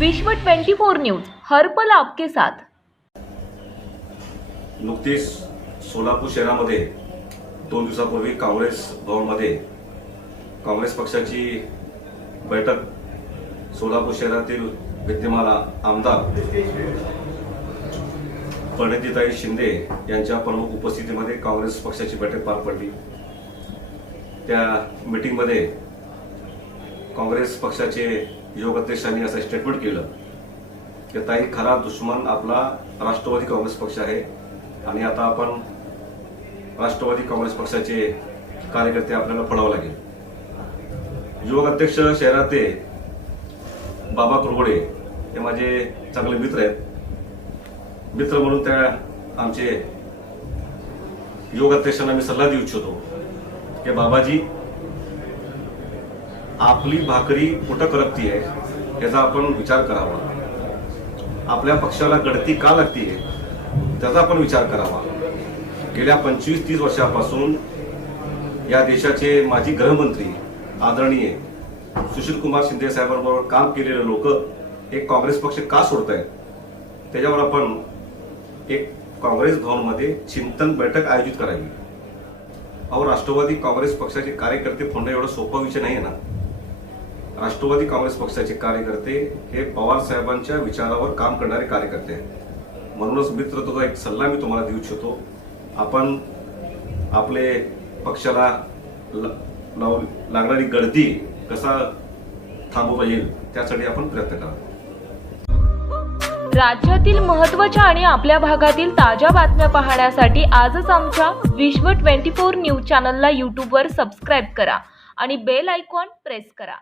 विश्व 24 न्यूज हर्पल आपके साथ. नुकतीच सोलापूर शहरामध्ये दोन दिवसापूर्वी काँग्रेस भवनमध्ये काँग्रेस पक्षाची बैठक सोलापूर शहरातील विद्यमान आमदार प्रणितीताई शिंदे यांच्या प्रमुख उपस्थितीमध्ये काँग्रेस पक्षाची बैठक पार पडली. त्या मीटिंगमध्ये काँग्रेस पक्षाचे योगाध्यक्षांनी असं स्टेटमेंट केलं की ताई खरा दुश्मन आपला राष्ट्रवादी काँग्रेस पक्ष आहे. आणि आता आपण राष्ट्रवादी काँग्रेस पक्षाचे कार्यकर्ते आपल्याला पडावं लागेल. युवक अध्यक्ष शहराते बाबा कुरगोडे हे माझे चांगले मित्र आहेत. मित्र म्हणून त्या आमचे योग अध्यक्षांना मी सल्ला देऊ इच्छितो की बाबाजी आपली भाकरी कुठं करपती आहे याचा आपण विचार करावा. आपल्या पक्षाला गळती का लागतीये त्याचा आपण विचार करावा. गेल्या पंचवीस तीस वर्षापासून या देशाचे माजी गृहमंत्री आदरणीय सुशील कुमार शिंदे साहेबांबरोबर काम केलेले लोक एक काँग्रेस पक्ष का सोडत आहेत त्याच्यावर आपण एक काँग्रेस भवनमध्ये चिंतन बैठक आयोजित करावी. अहो राष्ट्रवादी काँग्रेस पक्षाचे कार्यकर्ते फोडणं एवढं सोपा विषय नाही आहे ना? राष्ट्रवादी काँग्रेस पक्षाचे कार्यकर्ते हे पवार साहेबांच्या विचारावर काम करणारे कार्यकर्ते आहेत. म्हणूनच मित्र तुझा एक सल्ला मी तुम्हाला देऊ इच्छितो. आपण आपले पक्षाला लाव लागणारी गर्दी कसा थांबवता येईल त्यासाठी आपण प्रयत्न करा. राज्यातील महत्त्वाच्या आणि आपल्या भागातील ताज्या बातम्या पाहण्यासाठी आजच आमच्या विश्व 24 न्यूज चॅनलला यूट्यूबवर सबस्क्राईब करा आणि बेल आयकॉन प्रेस करा.